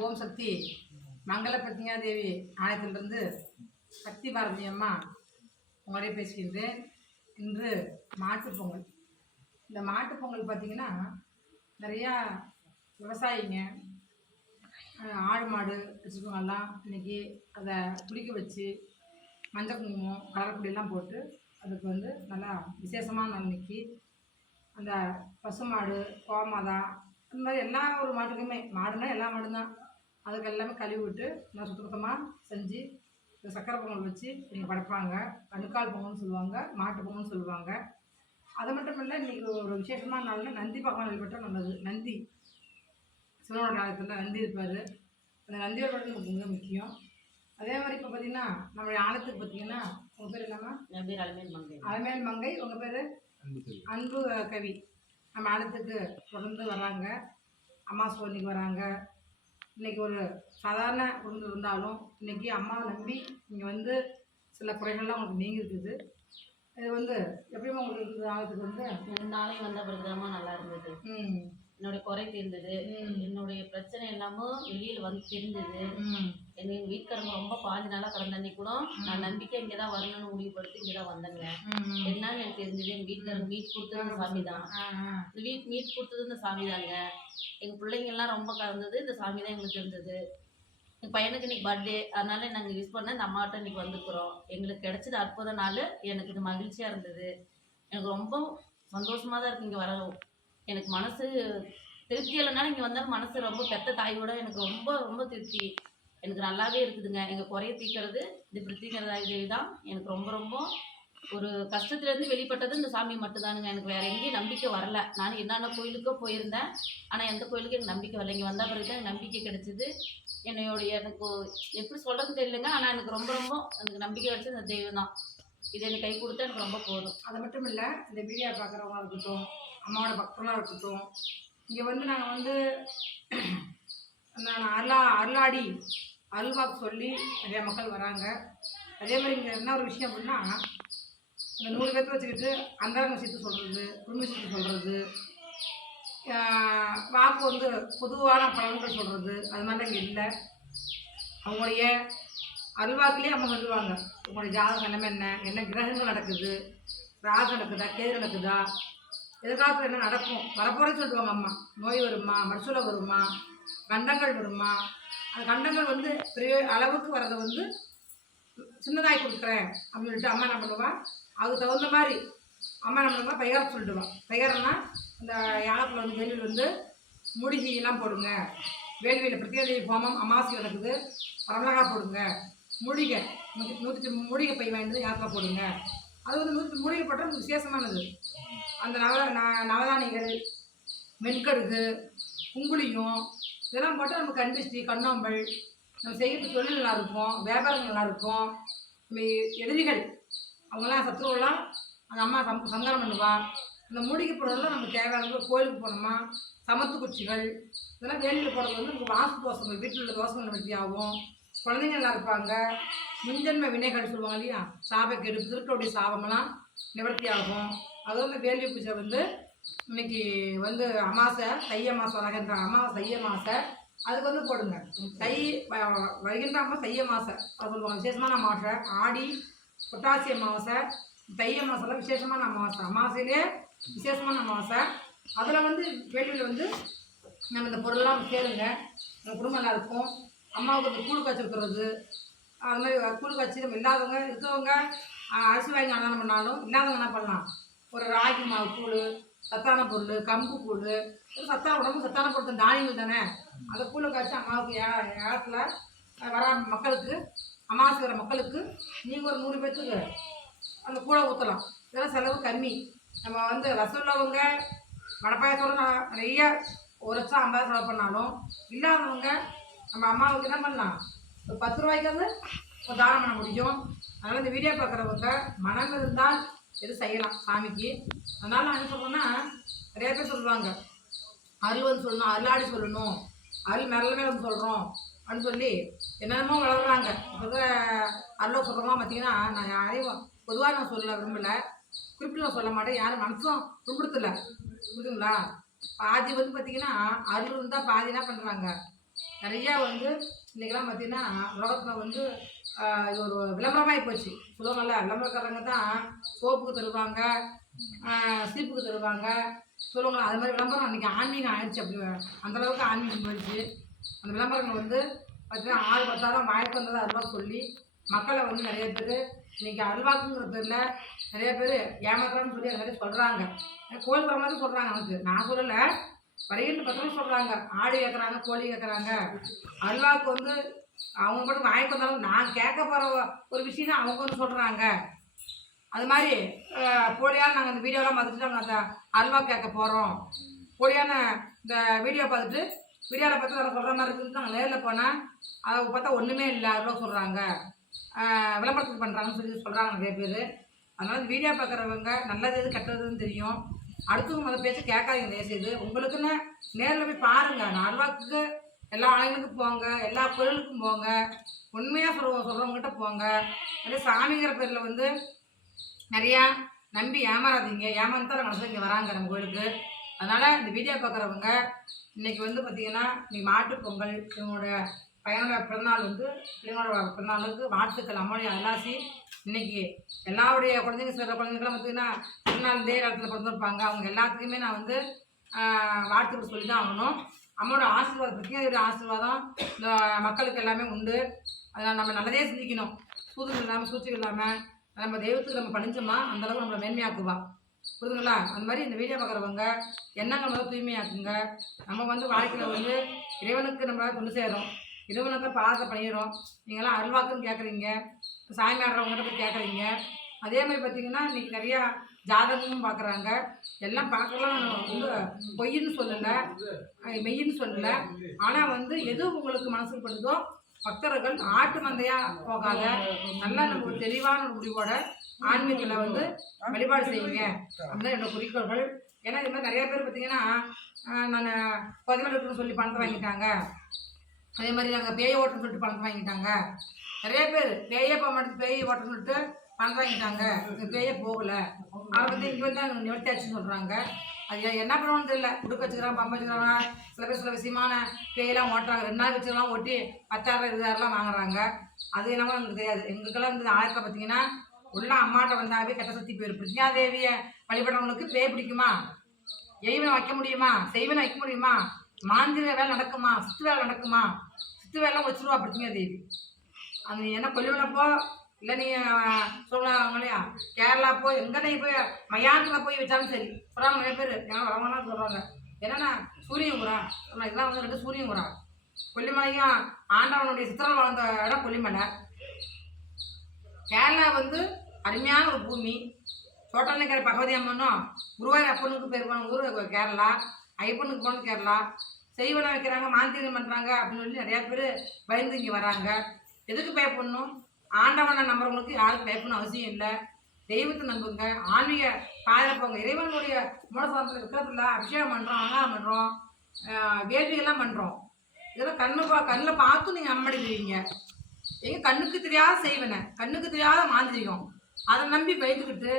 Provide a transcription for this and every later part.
ஓம் சக்தி. மங்கள பிரத்யா தேவி ஆலயத்திலிருந்து சக்தி பாரதி அம்மா உங்களே பேசுகின்றேன். இன்று மாட்டுப்பொங்கல் இந்த மாட்டுப்பொங்கல் பார்த்திங்கன்னா நிறையா விவசாயிங்க ஆடு மாடு வச்சுருக்கவங்கெல்லாம் இன்றைக்கி அதை குளிக்க வச்சு மஞ்சள் குங்குமம் கலர்பொடியெல்லாம் போட்டு அதுக்கு வந்து நல்லா விசேஷமான அன்னைக்கு அந்த பசுமாடு கோமாதா அந்த மாதிரி எல்லா ஒரு மாட்டுக்குமே மாடுனா எல்லா மாடும் தான் அதுக்கு எல்லாமே கழுவி விட்டு நல்லா சுத்த சுத்தமாக செஞ்சு இந்த சக்கரை பொங்கல் வச்சு இங்கே படைப்பாங்க. கணுக்கால் பொங்கல்னு சொல்லுவாங்க மாட்டு பொங்கல்னு சொல்லுவாங்க. அது மட்டும் இல்லை இன்றைக்கி ஒரு விசேஷமான நாளில் நந்தி பகவான் வழிபட்டால் நல்லது. நந்தி. சிவனோட காலத்தில் நந்தி இருப்பார். அந்த நந்தி வழிபாடு நமக்கு மிக முக்கியம். அதே மாதிரி இப்போ பார்த்தீங்கன்னா நம்மளுடைய ஆலயத்துக்கு பார்த்தீங்கன்னா உங்கள் பேர் என்னம்மா? என் பேர் அலமேல் மங்கை. அலமேல் மங்கை. உங்கள் பேர்? அன்பு கவி. நம்ம ஆலயத்துக்கு தொடர்ந்து வராங்க. அம்மா சோனிக்கு வராங்க. இன்னைக்கு ஒரு சாதாரண குடும்பம் இருந்தாலும் இன்னைக்கு அம்மாவை நம்பி இங்கே வந்து சில குறைகள்லாம் உங்களுக்கு நீங்கி இருக்குது இது வந்து எப்படிமா உங்களுக்கு ஆலயத்துக்கு வந்து மூணு நாளைக்கு வந்த பிறகுதாம்மா நல்லா இருந்தது. ம். என்னுடைய குறை தீர்ந்தது. என்னுடைய பிரச்சனை எல்லாமும் வெளியில வந்து தெரிஞ்சது. எங்க வீட்டுக்காரங்க ரொம்ப பாஞ்சு நாளா கடந்த அன்னைக்கு கூட நான் நம்பிக்கை இங்கதான் வரணும்னு முடிவுபடுத்தி இங்கதான் வந்தேங்க. ம் என்னன்னு எனக்கு தெரிஞ்சது எங்க வீட்டுக்காரங்க மீட் கொடுத்தது இந்த சாமி தான் இந்த வீட் மீட் கொடுத்தது இந்த சாமி தாங்க எங்க பிள்ளைங்க எல்லாம் ரொம்ப கலந்தது இந்த சாமி தான் எங்களுக்கு இருந்தது எங்க பையனுக்கு இன்னைக்கு பர்த்டே அதனால நாங்கள் யூஸ் பண்ண இந்த அம்மாட்ட இன்னைக்கு வந்துக்கிறோம் எங்களுக்கு கிடைச்சது அற்புத நாள் எனக்கு இது மகிழ்ச்சியா இருந்தது. எனக்கு ரொம்ப சந்தோஷமா தான் இருக்கு இங்க வரவும். எனக்கு மனசு திருப்தி இல்லைனாலும் இங்கே வந்தாலும் மனசு ரொம்ப பெத்த தாயோட எனக்கு ரொம்ப ரொம்ப திருப்தி. எனக்கு நல்லாவே இருக்குதுங்க. எங்கள் குறைய தீக்கிறது இந்த பிரித்திகரதாய் தேவி தான் எனக்கு ரொம்ப ரொம்ப ஒரு கஷ்டத்துலேருந்து வெளிப்பட்டது இந்த சாமி மட்டும்தானுங்க. எனக்கு வேற எங்கேயும் நம்பிக்கை வரல. நான் என்னென்ன கோயிலுக்கோ போயிருந்தேன். ஆனால் எந்த கோயிலுக்கும் எனக்கு நம்பிக்கை வரல. இங்கே வந்த பிறகு தான் எனக்கு நம்பிக்கை கிடைச்சிது. என்னையோடைய எனக்கு எப்படி சொல்கிறது தெரியலங்க. ஆனால் எனக்கு ரொம்ப ரொம்ப எனக்கு நம்பிக்கை கிடைச்சது இந்த தெய்வம் தான் இது எனக்கு கை கொடுத்தா எனக்கு ரொம்ப போதும். அது மட்டும் இல்லை இந்த வீடியோ பார்க்குறவங்களா இருக்கட்டும் அம்மாவோட பக்தர்களாக இருக்கட்டும். இங்கே வந்து நாங்கள் வந்து நான் அருளா அருளாடி அருள்வாக்கு சொல்லி நிறைய மக்கள் வராங்க. அதே மாதிரி இங்கே என்ன ஒரு விஷயம் அப்படின்னா இந்த நூறு பேர்த்து வச்சுக்கிட்டு அந்தரங்க சீத்து சொல்கிறது குடும்ப சீத்து சொல்கிறது வாக்கு வந்து பொதுவான பலன்கள் சொல்கிறது அது மாதிரிலாம் இங்கே இல்லை. அவங்களுடைய அருள்வாக்குலேயே அவங்க சொல்லுவாங்க. உங்களுடைய ஜாதக நிலைமை என்ன? என்ன கிரகங்கள் நடக்குது? ராகு நடக்குதா? கேது நடக்குதா? எதிர்காலத்தில் என்ன நடக்கும்? வரப்போகிறேன்னு சொல்லுவாங்க அம்மா. நோய் வருமா? மருசூல வருமா? கண்டங்கள் வருமா? அந்த கண்டங்கள் வந்து பெரிய அளவுக்கு வரதை வந்து சின்னதாகி கொடுக்குறேன் அப்படின்னு சொல்லிட்டு அம்மா என்ன பண்ணுவா? அதுக்கு தகுந்த மாதிரி அம்மா என்ன பண்ணுவா? பெயர் சொல்லிடுவான் பெயர்னா இந்த யாகத்தில் வந்து வெளியில் வந்து மூலிகையெல்லாம் போடுங்க. வேள்வியில் பிரத்யேக ஹோமம் அமாவாசை நடக்குது. பரமலகா போடுங்க. மூலிகை நூற்றி நூற்றி மூலிகை பை வாங்கிட்டு யாத்திரை போடுங்க. அது வந்து நூற்றி மூலிகை போட்டால் விசேஷமானது. அந்த நவ ந- நவதானியங்கள் வெண்கடுகு குங்குளியும் இதெல்லாம் போட்டால் நம்ம கண்டிஷ்டி கண்ணாம்பல் நம்ம செய்கிற தொழில் நல்லா இருக்கும் வியாபாரம் நல்லா இருக்கும் நம்ம எதிரிகள் அவங்கெல்லாம் சத்துருவெல்லாம் அந்த அம்மா சம் சங்காரம் பண்ணுவாள் இந்த மூலிகை பொருள்லாம் நமக்கு தேவையான கோயிலுக்கு போனோமா சமத்து குச்சிகள் இதெல்லாம் வேலியில் போடுறது வந்து நமக்கு வாசு தோசை வீட்டில் உள்ள தோசை நிவர்த்தி ஆகும். குழந்தைங்க நல்லா இருப்பாங்க. முன்ஜென்ம வினைகள் சொல்லுவாங்க இல்லையா? சாபக்கேடு திருட்டோடைய சாபமெல்லாம் நிவர்த்தி ஆகும். அதுவும் இந்த வேள்வி பூஜை வந்து இன்னைக்கு வந்து அமாசை தை அமாசை வளர்கின்ற அமாவாசை தைய மாசை அதுக்கு வந்து போடுங்க. தை வ- வருகின்ற அமாசை தைய அமாசை அது சொல்லுவாங்க. விசேஷமான அமாவாசை. ஆடி புட்டாசி அமாவாசை தை அமாசைலாம் விசேஷமான அமாவாசை. அமாவாசையிலே விசேஷமான அமாவாசை. அதில் வந்து வேள்வியில் வந்து நம்ம இந்த பொருள்லாம் கேளுங்க. நம்ம குடும்பம் நல்லா இருக்கும். அம்மாவுக்கு இந்த கூழ் காய்ச்சி வைக்கிறது அது மாதிரி கூழ் காய்ச்சி நம்ம இல்லாதவங்க இருக்கவங்க அரிசி வாங்கி அன்னதானம் பண்ணாலும் இல்லாதவங்க என்ன பண்ணலாம்? ஒரு ராகி மாவு கூழ் சத்தான பொருள் கம்பு கூழ் ஒரு சத்தான உடம்பு சத்தான பொருள் தானியங்கள் தானே? அந்த கூழை காய்ச்சி அம்மாவுக்கு ஏ வர மக்களுக்கு அமாவாசை வர மக்களுக்கு நீங்கள் ஒரு நூறு பேர்த்துக்கு அந்த கூழை ஊற்றலாம் இதெல்லாம் செலவு கம்மி. நம்ம வந்து ரசம் உள்ளவங்க வடப்பாயத்தோட நிறைய ஒரு லட்சம் ஐம்பது செலவு பண்ணாலும் இல்லாதவங்க நம்ம அம்மாவுக்கு என்ன பண்ணலாம்? ஒரு பத்து ரூபாய்க்காவது ஒரு தானம் பண்ண முடியும் அதனால் இந்த வீடியோ பார்க்குறவங்க மனம் இருந்தால் எது செய்யலாம் சாமிக்கு? அதனால் நான் என்ன சொல்கிறேன்னா நிறைய பேர் சொல்லுவாங்க அருள் வந்து சொல்லணும் அருளாடி சொல்லணும் அருள் மேலே மேலே வந்து சொல்கிறோம் அப்படின்னு சொல்லி என்னென்னமோ வளர்கிறாங்க இப்போ அருளை சொல்கிறோமா பார்த்தீங்கன்னா நான் யாரையும் பொதுவாக நான் சொல்ல விரும்பலை. குறிப்பிட்டு நான் சொல்ல மாட்டேன். யாரும் மனசும் துன்புறுத்தலை. புரியுதுங்களா? பாதி வந்து பார்த்தீங்கன்னா அருள் இருந்தால் பாதி என்ன பண்ணுறாங்க நிறையா வந்து இன்றைக்கெல்லாம் பார்த்திங்கன்னா உலகத்தில் வந்து இது ஒரு விளம்பரமாகி போச்சு. சொல்லுவாங்கல்ல விளம்பரக்காரங்க தான் சோப்புக்கு தருவாங்க சீப்புக்கு தருவாங்க. சொல்லுவாங்களா அது மாதிரி விளம்பரம் அன்றைக்கி ஆன்மீகம் ஆயிடுச்சு அப்படி. அந்தளவுக்கு ஆன்மீகம் போயிடுச்சு. அந்த விளம்பரங்கள் வந்து பார்த்திங்கன்னா ஆள் பத்தாயிரம் வாய்ப்பு வந்தது அல்வா சொல்லி மக்களை வந்து நிறைய பேர் இன்றைக்கி அல்வாக்குங்கிற பேரில் நிறைய பேர் ஏமாத்துறான்னு சொல்லி அது மாதிரி சொல்கிறாங்க கோயில் வர மாதிரி சொல்கிறாங்க எனக்கு நான் சொல்லலை. வரையில் பத்திரம் சொல்கிறாங்க ஆடு கேட்குறாங்க கோழி கேட்குறாங்க அல்வாவுக்கு வந்து அவங்க மட்டும் வாங்கி வந்தாலும் நான் கேட்க போகிற ஒரு விஷயம் தான் அவங்க வந்து சொல்கிறாங்க அது மாதிரி போலியால் நாங்கள் இந்த வீடியோலாம் பார்த்துட்டு நாங்கள் அந்த அல்வா கேட்க போகிறோம் போலியான இந்த வீடியோ பார்த்துட்டு வீடியோவில் பார்த்து அதை சொல்கிற மாதிரி இருக்குன்னு நாங்கள் நேரில் போனால் அதை பார்த்தா ஒன்றுமே இல்லை அல்வா சொல்கிறாங்க விளம்பரத்துக்கு பண்ணுறாங்கன்னு சொல்லி சொல்கிறாங்க நிறைய பேர். அதனால் வீடியோ பார்க்குறவங்க நல்லது எது கெட்டதுன்னு தெரியும். அடுத்தவங்க மத பேச்சு கேட்காதீங்க தயவுசெய்து. உங்களுக்குன்னு நேரில் போய் பாருங்கள் நான் எல்லா ஆலயங்களுக்கும் போங்க எல்லா கோயிலுக்கும் போங்க. உண்மையாக சொல்ல சொல்கிறவங்ககிட்ட போங்க. அதே சாமிங்கிற பேரில் வந்து நிறையா நம்பி ஏமாறாதீங்க. ஏமாந்து தான் மனசில் இங்கே வராங்க நம்ம கோயிலுக்கு. அதனால் இந்த வீடியோ பார்க்குறவங்க இன்னைக்கு வந்து பார்த்திங்கன்னா இன்னைக்கு மாட்டுப்பொங்கல் இவங்களோட பையனோட பிறந்தநாள் வந்து பிள்ளைங்களோட பிறந்தநாளுக்கு வாழ்த்துக்கள் அம்மாவுடைய அல்லாசி இன்னைக்கு எல்லாருடைய குழந்தைங்க சில குழந்தைங்களாம் பார்த்தீங்கன்னா பிறந்தநாள் இதே இடத்துல பிறந்திருப்பாங்க. அவங்க எல்லாத்துக்குமே நான் வந்து வாழ்த்துக்கள் சொல்லி தான் ஆகணும். அம்மாவோட ஆசீர்வாதம் பிரத்யேக ஆசீர்வாதம் இந்த மக்களுக்கு எல்லாமே உண்டு. அதனால் நம்ம நல்லதே சிந்திக்கணும். சூதுகள் இல்லாமல் சூழ்ச்சி இல்லாமல் நம்ம தெய்வத்துக்கு நம்ம பணிஞ்சோமா? அந்த அளவுக்கு நம்மளை மேன்மையாக்குவா. புரிதுங்களா அந்த மாதிரி இந்த வீடியோ பார்க்குறவங்க எண்ணங்கள் முதல்ல தூய்மையாக்குங்க? நம்ம வந்து வாழ்க்கையில் வந்து இறைவனுக்கு நம்ம கொண்டு சேரும். இறைவனுக்கு பாதத்தை பண்ணிடுறோம் நீங்களாம் அருள்வாக்குன்னு கேட்குறீங்க சாமி ஆடுறவங்ககிட்ட போய் கேட்குறீங்க அதே மாதிரி பார்த்தீங்கன்னா இன்றைக்கி நிறையா ஜாதகமும் பார்க்குறாங்க எல்லாம் பார்க்கலாம் நான் வந்து பொய்ன்னு சொல்லலை. மெய்ன்னு சொல்லலை. ஆனால் வந்து எது உங்களுக்கு மனசுக்கு படுதோ பக்தர்கள் ஆட்டு மந்தையாக போகாத நல்லா நம்ம ஒரு தெளிவான ஒரு முடிவோட ஆன்மீகத்தில் வந்து வழிபாடு செய்யுங்க. அப்படிதான் என்னோட குறிக்கோள்கள். ஏன்னா இது மாதிரி நிறைய பேர் பார்த்தீங்கன்னா நான் பதினெடுக்குன்னு சொல்லி பணத்தை வாங்கிட்டாங்க. அதே மாதிரி நாங்கள் பேய ஓட்டுன்னு சொல்லிட்டு பணத்தை வாங்கிட்டாங்க. நிறைய பேர் பேயே போக பேய பேய் ஓட்டுன்னு சொல்லிட்டு பணத்தை வாங்கிட்டாங்க. பேயே போகல. அவர் வந்து இங்கே வந்து அங்கே நிவர்த்தியாச்சுன்னு சொல்கிறாங்க அது என்ன பண்ணுவோம்னு தெரியல. உடுக்க வச்சுக்கிறான் பம்பு வச்சுக்கிறான். சில பேர் சில விஷயமான பேயெல்லாம் ஓட்டுறாங்க. ரெண்டு நாள் வச்சுலாம் ஓட்டி பத்தாயிரம் இருபதாயிரம்லாம் வாங்குறாங்க. அது என்னமோ எங்களுக்கு தெரியாது. எங்களுக்கெல்லாம் இந்த ஆயிரத்தில் பார்த்தீங்கன்னா உள்ள அம்மாட்ட வந்தாவே கெட்ட சக்தி போயிரு பிரஜாதேவியை வழிபடுறவங்களுக்கு பேய் பிடிக்குமா? எய்வனை வைக்க முடியுமா? செய்வனை வைக்க முடியுமா? மாந்திர வேலை நடக்குமா? சுற்று வேலை நடக்குமா? சித்து வேலை வச்சிருவா பிரச்சனை தேவி. அது என்ன கொல்லுவினப்போ இல்லை நீ சொல்லுவாங்க இல்லையா? கேரளா போய் எங்கே நீ போய் மயானத்தில் போய் வச்சாலும் சரி. சொல்கிறாங்க நிறைய பேர் ஏன்னா வரவங்கலாம் சொல்கிறாங்க என்னென்னா சூரியன் குரா இதெல்லாம் வந்து ரெண்டு சூரியன் குரா கொல்லிமலையும் ஆண்டவனுடைய சித்திரம் வளர்ந்த இடம் கொல்லிமலை கேரளா வந்து அருமையான ஒரு பூமி. சோட்டனைக்கிற பகவதி அம்மனும் குருவாயூர் அப்பனுக்கு பேர் போன ஊர் கேரளா. ஐப்பனுக்கு போன கேரளா. செய்வனை வைக்கிறாங்க மாந்திரியம் பண்ணுறாங்க அப்படின்னு சொல்லி நிறையா பேர் பயந்து இங்கே வராங்க. எதுக்கு பயப்படணும்? ஆண்டவனை நம்புறவங்களுக்கு யாரும் பயப்படணும் அவசியம் இல்லை. தெய்வத்தை நம்புங்க. ஆன்மீக பாதையில் போங்க. இறைவனுடைய மூலசாரத்தில் விக்கிரத்தில் அபிஷேகம் பண்ணுறோம் அலங்காரம் பண்ணுறோம் வேள்விகள்லாம் பண்ணுறோம் இதெல்லாம் கண்ணு பா கண்ணில் பார்த்து நீங்கள் அம்மடிக்கிறீங்க. எங்கள் கண்ணுக்கு தெரியாத செய்வன கண்ணுக்கு தெரியாத மாந்திரிகம். அதை நம்பி பயந்துக்கிட்டு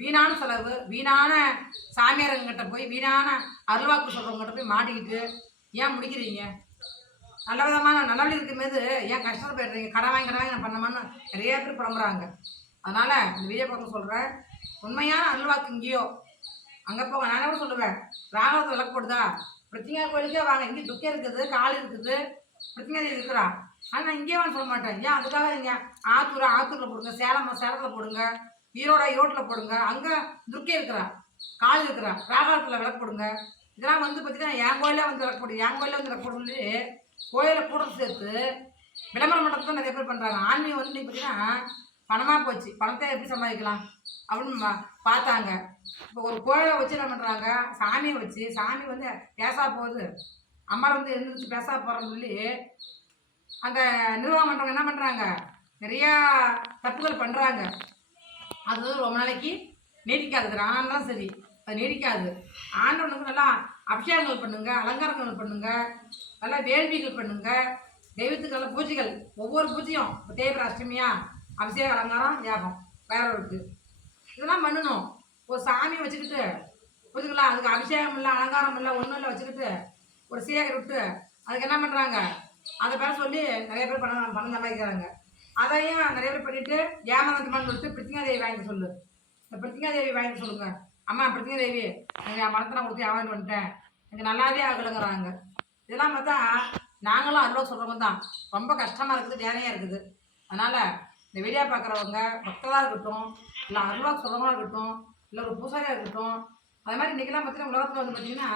வீணான செலவு வீணான சாமியாரங்கிட்ட போய் வீணான அருள்வாக்கு சொல்கிறவங்ககிட்ட போய் மாட்டிக்கிட்டு ஏன் முடிக்கிறீங்க? நல்ல விதமான நல்லபடி இருக்கும்போது ஏன் கஷ்டத்தை போயிடுறீங்க? கடன் வாங்கி கடன் வாங்கி நான் பண்ணமான்னு நிறைய பேர் புலம்புறாங்க. அதனால் இந்த வீடியோ பார்க்க சொல்கிறேன் உண்மையான அல்வாக்கு இங்கேயோ. அங்கே போங்க. நான் என்ன சொல்லுவேன்? ராகவத்தை விளக்கு போடுதா? பிரத்திங்கா கோயிலுக்கே வாங்க. இங்கே துக்கம் இருக்குது கால் இருக்குது. பிரத்திங்கா இருக்கிறா? ஆனால் நான் இங்கே வந்து சொல்ல மாட்டேன். ஏன்? அதுக்காக நீங்கள் ஆத்தூர் ஆத்தூரில் போடுங்க. சேலம் சேலத்தில் போடுங்க. ஈரோட ஈரோட்டில் போடுங்க. அங்கே துர்க்கே இருக்கிறா கால் இருக்கிறா. ராகவத்தில் விளக்கு போடுங்க. இதெல்லாம் வந்து பார்த்தீங்கன்னா என் கோயிலே வந்து விளக்கு என் கோயிலே வந்து விளக்கு கோயிலை கூட சேர்த்து விளம்பரம் பண்ணுறது தான் நிறைய பேர் பண்ணுறாங்க ஆன்மீகம் வந்து பார்த்தீங்கன்னா பணமாக போச்சு. பணத்தை எப்படி சம்பாதிக்கலாம்? அப்படின்னு பார்த்தாங்க. இப்போ ஒரு கோயிலை வச்சு என்ன பண்ணுறாங்க சாமியை வச்சு சாமி வந்து பேசா போகுது. அம்மா வந்து எழுந்திரிச்சு பேசா போகிறோம்னு சொல்லி அந்த நிர்வாகம் பண்ணுறவங்க என்ன பண்ணுறாங்க நிறையா தப்புகள் பண்ணுறாங்க அது வந்து ரொம்ப நாளைக்கு நீட்டிக்காதுக்கு ஆனால் தான் சரி. அது நீடிக்காது. ஆண்டவனுக்கு நல்லா அபிஷேகங்கள் பண்ணுங்க அலங்காரங்கள் பண்ணுங்க நல்லா வேள்விகள் பண்ணுங்க. தெய்வத்துக்கு நல்ல பூஜைகள் ஒவ்வொரு பூஜையும் இப்போ தேய்பிர அஷ்டமியா அபிஷேக அலங்காரம் யாகம் வேறவருக்கு இதெல்லாம் பண்ணணும். ஒரு சாமியை வச்சுக்கிட்டு புரிஞ்சுக்கலாம் அதுக்கு அபிஷேகம் இல்லை அலங்காரம் இல்லை ஒன்றும் இல்லை வச்சுக்கிட்டு ஒரு சேகர் விட்டு அதுக்கு என்ன பண்ணுறாங்க அதை பேரை சொல்லி நிறைய பேர் பணம் பணம் சம்பாதிக்கிறாங்க அதையும் நிறைய பேர் பண்ணிட்டு ஏமாந்தமான்னு கொடுத்து பிரித்திங்கா தேவி வாங்கி சொல்லு. இந்த பிரித்திங்கா தேவி வாங்கி அம்மா பிரித்திங்கா தேவி. எங்கள் பணத்தை நான் கொடுத்து வியாபாரம் பண்ணிட்டேன். எனக்கு நல்லாவே ஆகலைங்கிறாங்க. இதெல்லாம் பார்த்தா நாங்களும் அருளோ சொல்கிறவங்க தான். ரொம்ப கஷ்டமாக இருக்குது வேலையாக இருக்குது. அதனால் இந்த வீடியோ பார்க்குறவங்க பக்தராக இருக்கட்டும் இல்லை அருளா சொல்கிறவங்களா இருக்கட்டும் இல்லை ஒரு பூசாரியாக இருக்கட்டும் அது மாதிரி இன்றைக்கெல்லாம் பார்த்தீங்கன்னா உலகத்தில் வந்து பார்த்தீங்கன்னா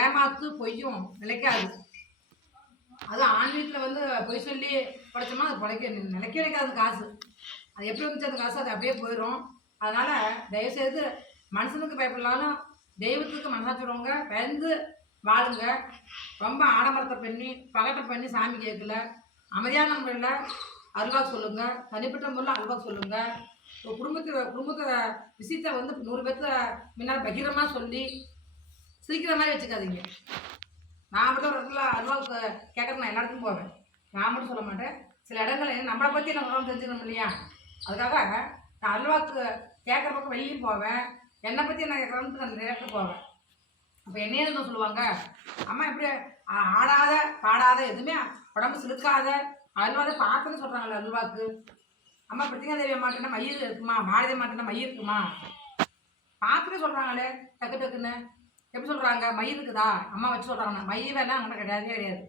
ஏமாத்து பொய்யும் நிலைக்காது. அது ஆன்மீகத்தில் வந்து பொய் சொல்லி படிச்சோம்னா அது பிழைக்க நிலைக்க நினைக்காது காசு. அது எப்படி வந்துச்சு அந்த காசு? அது அப்படியே போயிடும் அதனால் தயவுசெய்து மனுஷனுக்கு பயப்படலாலும் தெய்வத்துக்கு மனசாச்சுறவங்க பயந்து வாழுங்க. ரொம்ப ஆடம்பரத்தை பண்ணி பகட்டை பண்ணி சாமி கேட்கல. அமைதியான முறையில் அல்வாக்கு சொல்லுங்க. தனிப்பட்ட முறையில் அல்வாக்கு சொல்லுங்க. குடும்பத்து குடும்பத்தை விஷயத்தை வந்து நூறு பேர்த்த முன்னால் பகிரமாக சொல்லி சிரிக்கிற மாதிரி வச்சுக்காதீங்க. நான் மட்டும் ஒரு இடத்துல அல்வாவுக்கு கேட்குறது நான் எல்லா இடத்துக்கும் போவேன். நான் மட்டும் சொல்ல மாட்டேன். சில இடங்களில் நம்மளை பற்றி நம்ம தெரிஞ்சுக்கணும் இல்லையா? அதுக்காக நான் அல்வாவுக்கு கேட்குற பக்கம் வெளியும் போவேன். என்னை பற்றி நான் கிளம்புக்கு நான் நேரத்துக்கு போவேன். அப்போ என்னையே தான் சொல்லுவாங்க அம்மா எப்படி ஆடாத பாடாத எதுவுமே உடம்பு சிலுக்காத அல்வாத பார்த்துன்னு சொல்கிறாங்களே அல்வாக்கு. அம்மா பிரத்திகா தேவி மாட்டேன்னா மயில் இருக்குமா? மாரதி மாட்டேன்னா மயில் இருக்குமா? பார்த்துட்டு சொல்கிறாங்களே டக்கு டக்குன்னு. எப்படி சொல்கிறாங்க மயிர் இருக்குதா? அம்மா வச்சு சொல்கிறாங்க மயில் வேணா அங்கே கிடையாது கிடையாது.